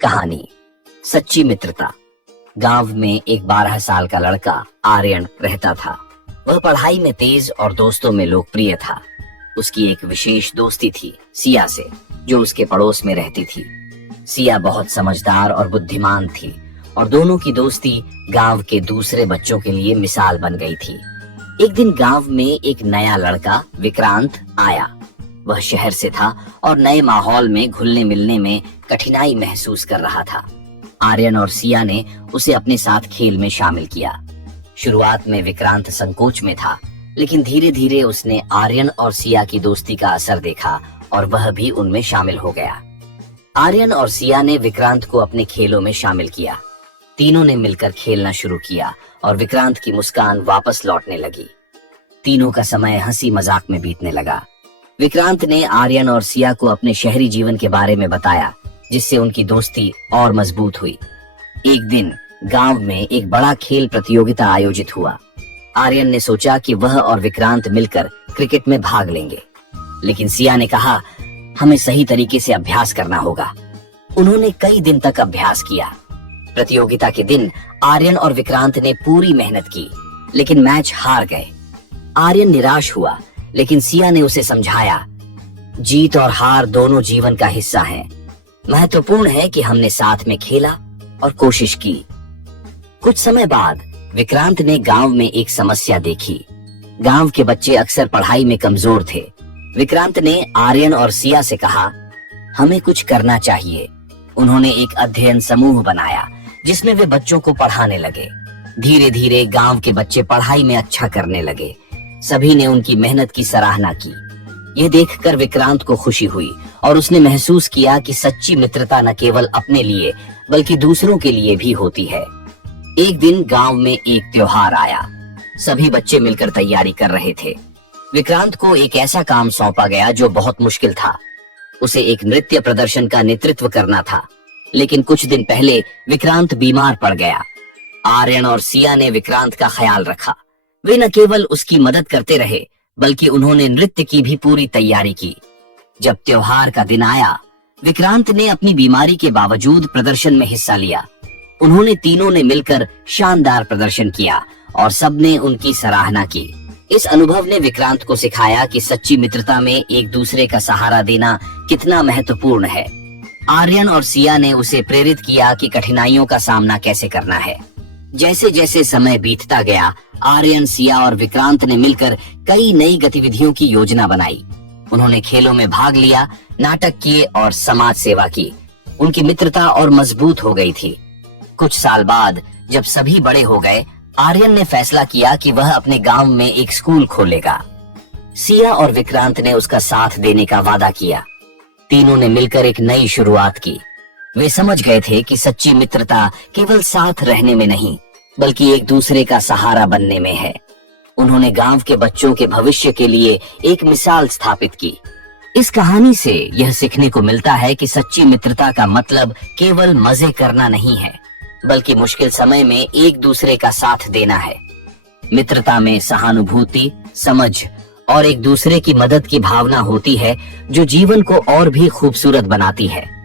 कहानी सच्ची मित्रता। गांव में एक 12 साल का लड़का आर्यन रहता था। वह पढ़ाई में तेज और दोस्तों में लोकप्रिय था। उसकी एक विशेष दोस्ती थी सिया से, जो उसके पड़ोस में रहती थी। सिया बहुत समझदार और बुद्धिमान थी और दोनों की दोस्ती गांव के दूसरे बच्चों के लिए मिसाल बन गई थी। एक दिन गांव में एक नया लड़का विक्रांत आया। वह शहर से था और नए माहौल में घुलने मिलने में कठिनाई महसूस कर रहा था। आर्यन और सिया ने उसे अपने साथ खेल में शामिल किया। शुरुआत में विक्रांत संकोच में था, लेकिन धीरे धीरे उसने आर्यन और सिया की दोस्ती का असर देखा और वह भी उनमें शामिल हो गया। आर्यन और सिया ने विक्रांत को अपने खेलों में शामिल किया। तीनों ने मिलकर खेलना शुरू किया और विक्रांत की मुस्कान वापस लौटने लगी। तीनों का समय हंसी मजाक में बीतने लगा। विक्रांत ने आर्यन और सिया को अपने शहरी जीवन के बारे में बताया, जिससे उनकी दोस्ती और मजबूत हुई। एक दिन गांव में एक बड़ा खेल प्रतियोगिता आयोजित हुआ। आर्यन ने सोचा कि वह और विक्रांत मिलकर क्रिकेट में भाग लेंगे, लेकिन सिया ने कहा, हमें सही तरीके से अभ्यास करना होगा। उन्होंने कई दिन तक अभ्यास किया। प्रतियोगिता के दिन आर्यन और विक्रांत ने पूरी मेहनत की, लेकिन मैच हार गए। आर्यन निराश हुआ, लेकिन सिया ने उसे समझाया, जीत और हार दोनों जीवन का हिस्सा हैं। महत्वपूर्ण है कि हमने साथ में खेला और कोशिश की। कुछ समय बाद विक्रांत ने गांव में एक समस्या देखी। गांव के बच्चे अक्सर पढ़ाई में कमजोर थे। विक्रांत ने आर्यन और सिया से कहा, हमें कुछ करना चाहिए। उन्होंने एक अध्ययन समूह बनाया, जिसमें वे बच्चों को पढ़ाने लगे। धीरे धीरे गांव के बच्चे पढ़ाई में अच्छा करने लगे। सभी ने उनकी मेहनत की सराहना की। यह देखकर विक्रांत को खुशी हुई और उसने महसूस किया कि सच्ची मित्रता न केवल अपने लिए बल्कि दूसरों के लिए भी होती है। एक दिन गांव में एक त्योहार आया। सभी बच्चे मिलकर तैयारी कर रहे थे। विक्रांत को एक ऐसा काम सौंपा गया जो बहुत मुश्किल था। उसे एक नृत्य प्रदर्शन का नेतृत्व करना था, लेकिन कुछ दिन पहले विक्रांत बीमार पड़ गया। आर्यन और सिया ने विक्रांत का ख्याल रखा। वे न केवल उसकी मदद करते रहे, बल्कि उन्होंने नृत्य की भी पूरी तैयारी की। जब त्योहार का दिन आया, विक्रांत ने अपनी बीमारी के बावजूद प्रदर्शन में हिस्सा लिया। उन्होंने तीनों ने मिलकर शानदार प्रदर्शन किया और सबने उनकी सराहना की। इस अनुभव ने विक्रांत को सिखाया कि सच्ची मित्रता में एक दूसरे का सहारा देना कितना महत्वपूर्ण है। आर्यन और सिया ने उसे प्रेरित किया कि कठिनाइयों का सामना कैसे करना है। जैसे जैसे समय बीतता गया, आर्यन, सिया और विक्रांत ने मिलकर कई नई गतिविधियों की योजना बनाई। उन्होंने खेलों में भाग लिया, नाटक किए और समाज सेवा की। उनकी मित्रता और मजबूत हो गई थी। कुछ साल बाद जब सभी बड़े हो गए, आर्यन ने फैसला किया कि वह अपने गांव में एक स्कूल खोलेगा। सिया और विक्रांत ने उसका साथ देने का वादा किया। तीनों ने मिलकर एक नई शुरुआत की। वे समझ गए थे कि सच्ची मित्रता केवल साथ रहने में नहीं, बल्कि एक दूसरे का सहारा बनने में है। उन्होंने गांव के बच्चों के भविष्य के लिए एक मिसाल स्थापित की। इस कहानी से यह सीखने को मिलता है कि सच्ची मित्रता का मतलब केवल मजे करना नहीं है, बल्कि मुश्किल समय में एक दूसरे का साथ देना है। मित्रता में सहानुभूति, समझ और एक दूसरे की मदद की भावना होती है, जो जीवन को और भी खूबसूरत बनाती है।